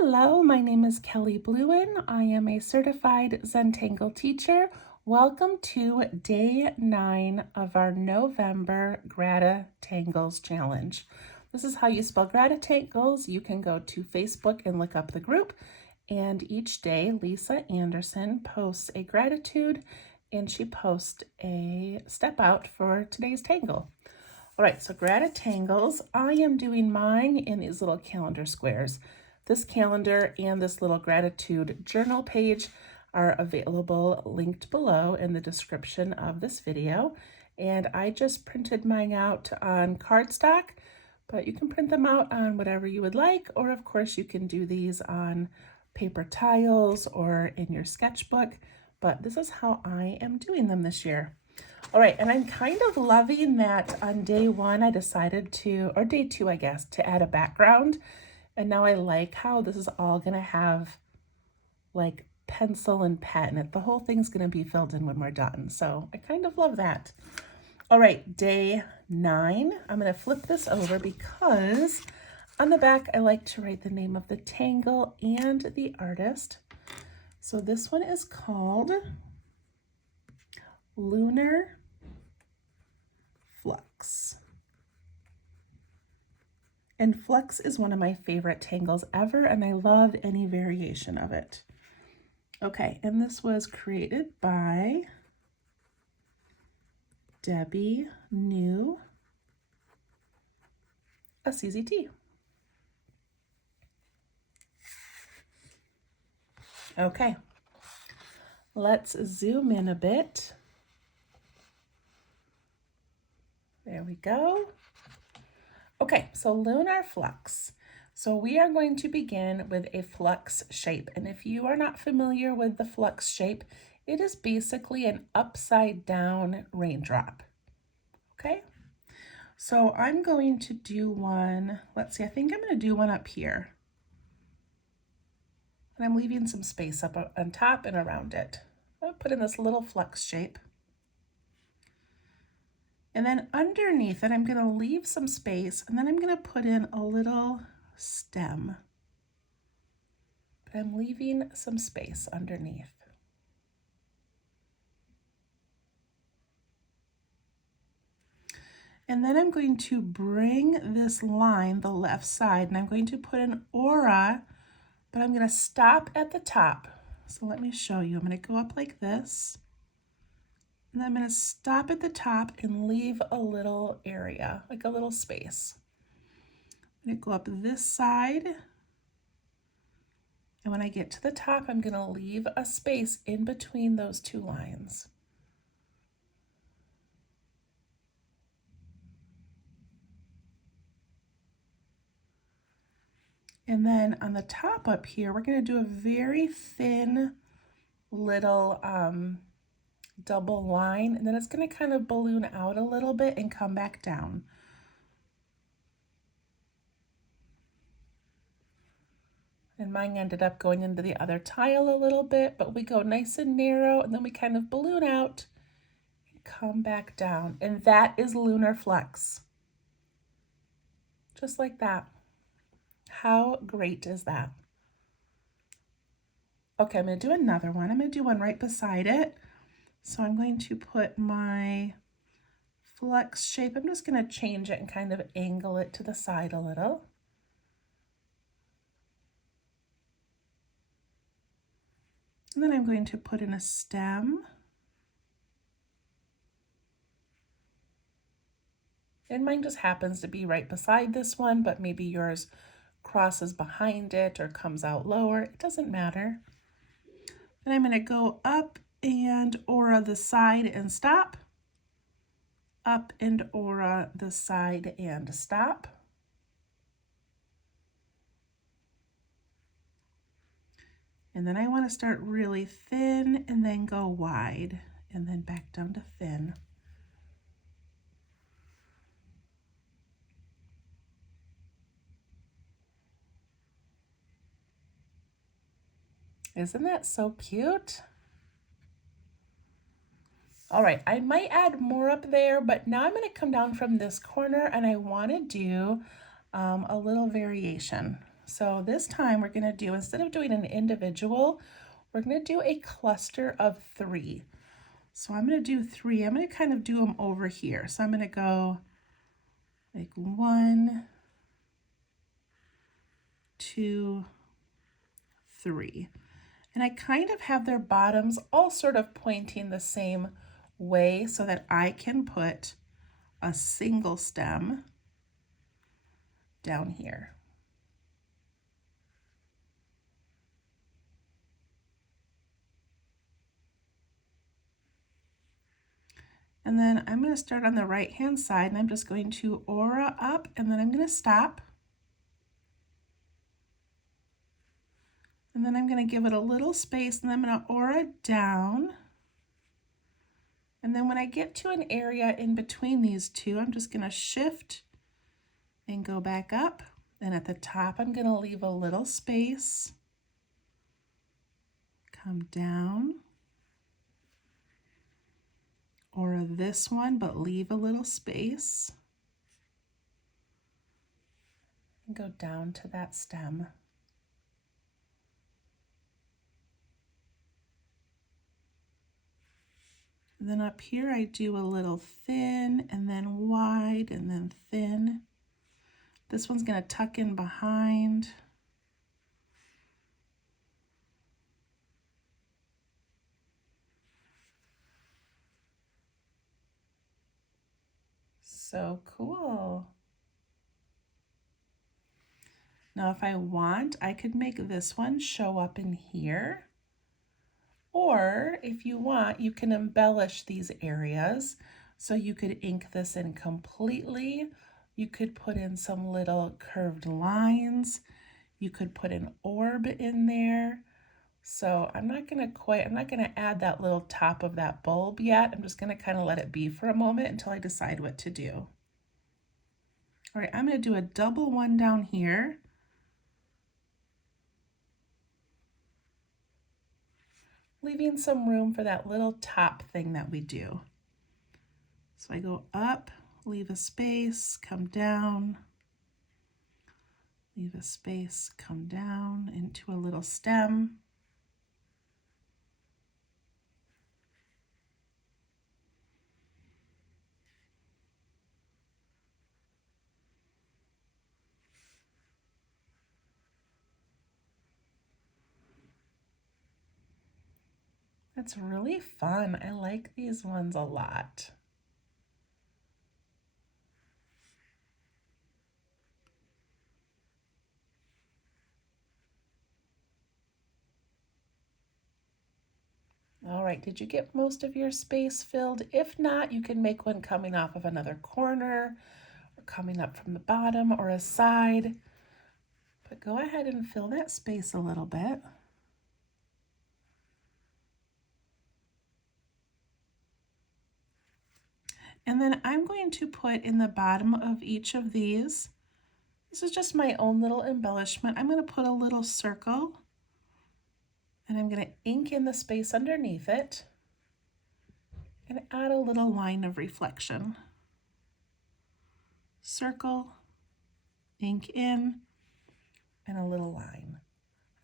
Hello, my name is Kelly Bluen. I am a certified Zentangle teacher. Welcome to day 9 of our November GratitangleZ challenge. This is how you spell GratitangleZ. You can go to Facebook and look up the group. And each day, Lisa Anderson posts a gratitude and she posts a step out for today's tangle. All right, so GratitangleZ, I am doing mine in these little calendar squares. This calendar and this little gratitude journal page are available linked below in the description of this video. And I just printed mine out on cardstock, but you can print them out on whatever you would like, or of course you can do these on paper tiles or in your sketchbook, but this is how I am doing them this year. All right, and I'm kind of loving that on day 1 I decided to, or day 2 I guess, to add a background. And now I like how this is all gonna have like pencil and pen. The whole thing's gonna be filled in when we're done. So I kind of love that. All right, day 9, I'm gonna flip this over because on the back I like to write the name of the tangle and the artist. So this one is called Lunar Flux. And Flux is one of my favorite tangles ever, and I love any variation of it. Okay, and this was created by Debbie New, a CZT. Okay, let's zoom in a bit. There we go. Okay, so Lunar Flux. So we are going to begin with a flux shape. And if you are not familiar with the flux shape, it is basically an upside down raindrop. Okay, so I'm going to do one, let's see, I think I'm going to do one up here. And I'm leaving some space up on top and around it. I'll put in this little flux shape. And then underneath it, I'm going to leave some space, and then I'm going to put in a little stem. But I'm leaving some space underneath. And then I'm going to bring this line, the left side, and I'm going to put an aura, but I'm going to stop at the top. So let me show you. I'm going to go up like this. And I'm going to stop at the top and leave a little area, like a little space. I'm going to go up this side. And when I get to the top, I'm going to leave a space in between those two lines. And then on the top up here, we're going to do a very thin little double line, and then it's going to kind of balloon out a little bit and come back down. And mine ended up going into the other tile a little bit, but we go nice and narrow, and then we kind of balloon out and come back down. And that is Lunar Flux. Just like that. How great is that? Okay, I'm going to do another one. I'm going to do one right beside it. So I'm going to put my flux shape. I'm just going to change it and kind of angle it to the side a little. And then I'm going to put in a stem. And mine just happens to be right beside this one, but maybe yours crosses behind it or comes out lower. It doesn't matter. And I'm going to go up and aura the side and stop. Up and aura the side and stop. And then I want to start really thin and then go wide and then back down to thin. Isn't that so cute? All right, I might add more up there, but now I'm going to come down from this corner and I want to do a little variation. So this time we're gonna do, instead of doing an individual, we're gonna do a cluster of 3. So I'm gonna do 3. I'm gonna kind of do them over here. So I'm gonna go like 1, 2, 3. And I kind of have their bottoms all sort of pointing the same way so that I can put a single stem down here. And then I'm going to start on the right hand side, and I'm just going to aura up, and then I'm going to stop. And then I'm going to give it a little space, and then I'm going to aura down. And then when I get to an area in between these two, I'm just going to shift and go back up. And at the top, I'm going to leave a little space. Come down. Aura this one, but leave a little space. And go down to that stem. And then up here I do a little thin and then wide and then thin. This one's going to tuck in behind. So cool. Now if I want, I could make this one show up in here. Or if you want, you can embellish these areas. So you could ink this in completely. You could put in some little curved lines. You could put an orb in there. So I'm not gonna add that little top of that bulb yet. I'm just gonna kind of let it be for a moment until I decide what to do. All right, I'm gonna do a double one down here. Leaving some room for that little top thing that we do. So I go up, leave a space, come down, leave a space, come down into a little stem. That's really fun. I like these ones a lot. All right, did you get most of your space filled? If not, you can make one coming off of another corner or coming up from the bottom or a side. But go ahead and fill that space a little bit. And then I'm going to put in the bottom of each of these, this is just my own little embellishment, I'm going to put a little circle, and I'm going to ink in the space underneath it and add a little line of reflection. Circle, ink in, and a little line.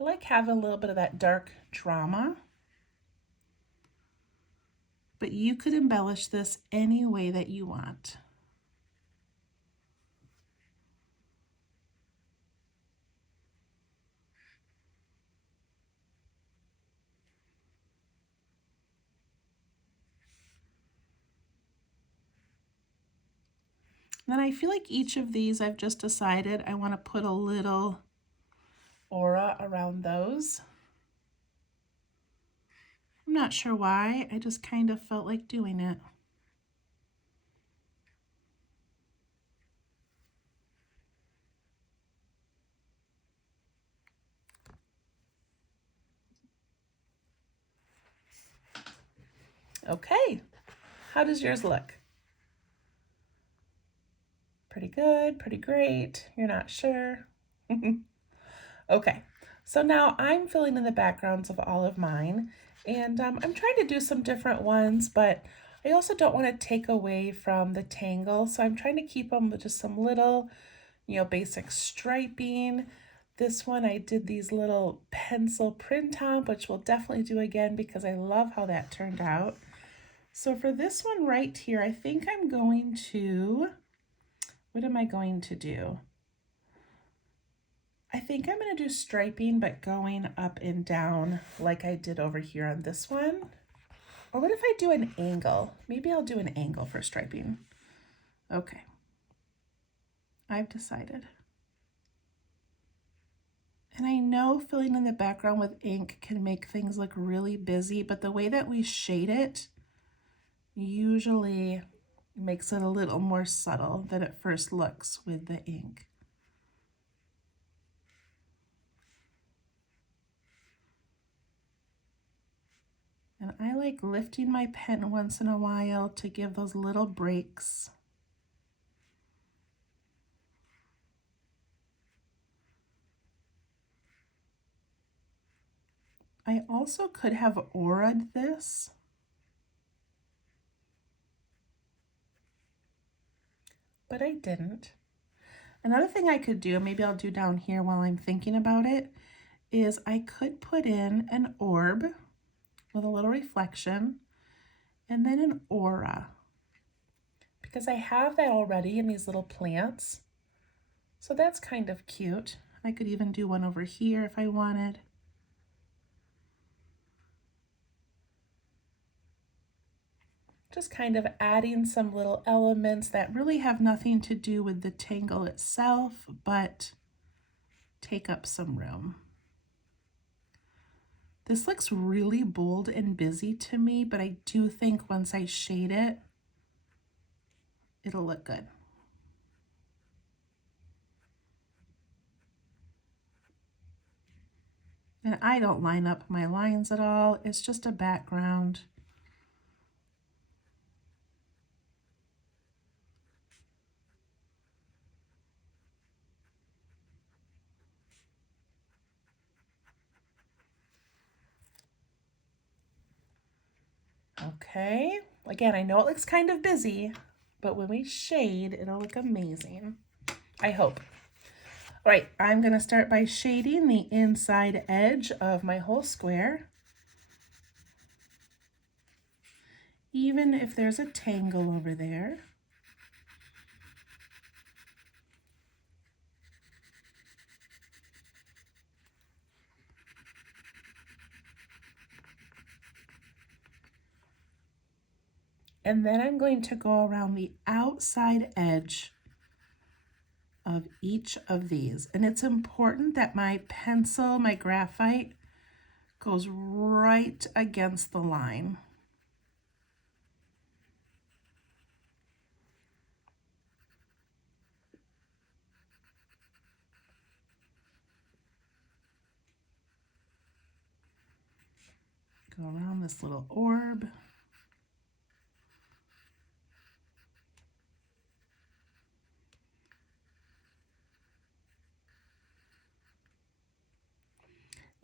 I like having a little bit of that dark drama, but you could embellish this any way that you want. Then I feel like each of these I've just decided I want to put a little aura around those. I'm not sure why, I just kind of felt like doing it. Okay, how does yours look? Pretty good, pretty great, you're not sure? Okay, so now I'm filling in the backgrounds of all of mine, and I'm trying to do some different ones, but I also don't want to take away from the tangle, so I'm trying to keep them with just some little, basic striping. This one I did these little pencil print on, which we'll definitely do again because I love how that turned out. So for this one right here, I think I'm going to, what am I going to do? I think I'm going to do striping, but going up and down like I did over here on this one. Or what if I do an angle? Maybe I'll do an angle for striping. Okay, I've decided. And I know filling in the background with ink can make things look really busy, but the way that we shade it usually makes it a little more subtle than it first looks with the ink. And I like lifting my pen once in a while to give those little breaks. I also could have aura'd this, but I didn't. Another thing I could do, maybe I'll do down here while I'm thinking about it, is I could put in an orb with a little reflection and then an aura, because I have that already in these little plants. So that's kind of cute. I could even do one over here if I wanted. Just kind of adding some little elements that really have nothing to do with the tangle itself, but take up some room. This looks really bold and busy to me, but I do think once I shade it, it'll look good. And I don't line up my lines at all. It's just a background. Okay, again, I know it looks kind of busy, but when we shade, it'll look amazing. I hope. All right, I'm gonna start by shading the inside edge of my whole square. Even if there's a tangle over there. And then I'm going to go around the outside edge of each of these. And it's important that my pencil, my graphite, goes right against the line. Go around this little orb.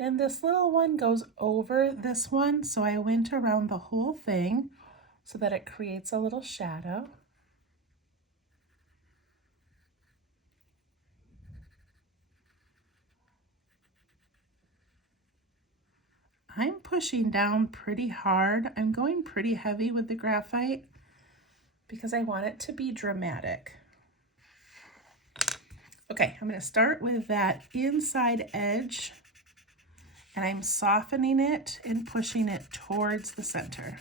And this little one goes over this one, so I went around the whole thing so that it creates a little shadow. I'm pushing down pretty hard. I'm going pretty heavy with the graphite because I want it to be dramatic. Okay, I'm going to start with that inside edge, and I'm softening it and pushing it towards the center.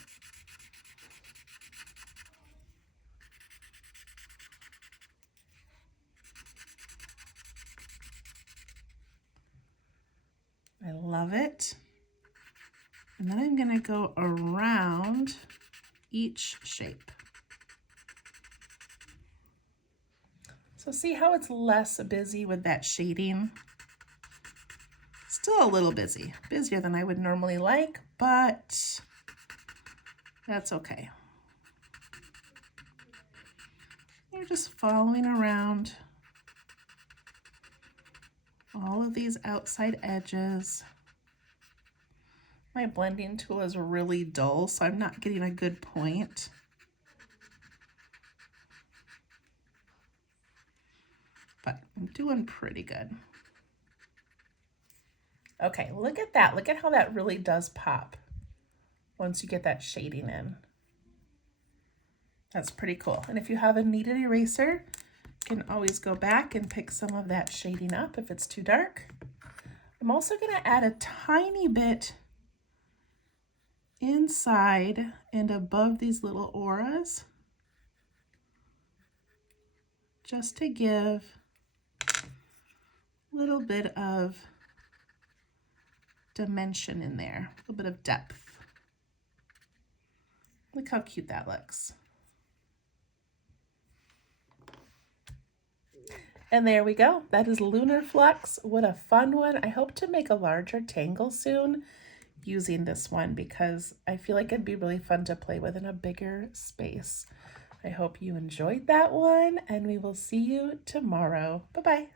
I love it. And then I'm going to go around each shape. So see how it's less busy with that shading? Still a little busy, busier than I would normally like, but that's okay. You're just following around all of these outside edges. My blending tool is really dull, so I'm not getting a good point. But I'm doing pretty good. Okay, look at that. Look at how that really does pop once you get that shading in. That's pretty cool. And if you have a kneaded eraser, you can always go back and pick some of that shading up if it's too dark. I'm also going to add a tiny bit inside and above these little auras, just to give a little bit of dimension in there, a little bit of depth. Look how cute that looks. And there we go. That is Lunar Flux. What a fun one. I hope to make a larger tangle soon using this one because I feel like it'd be really fun to play with in a bigger space. I hope you enjoyed that one, and we will see you tomorrow. Bye-bye.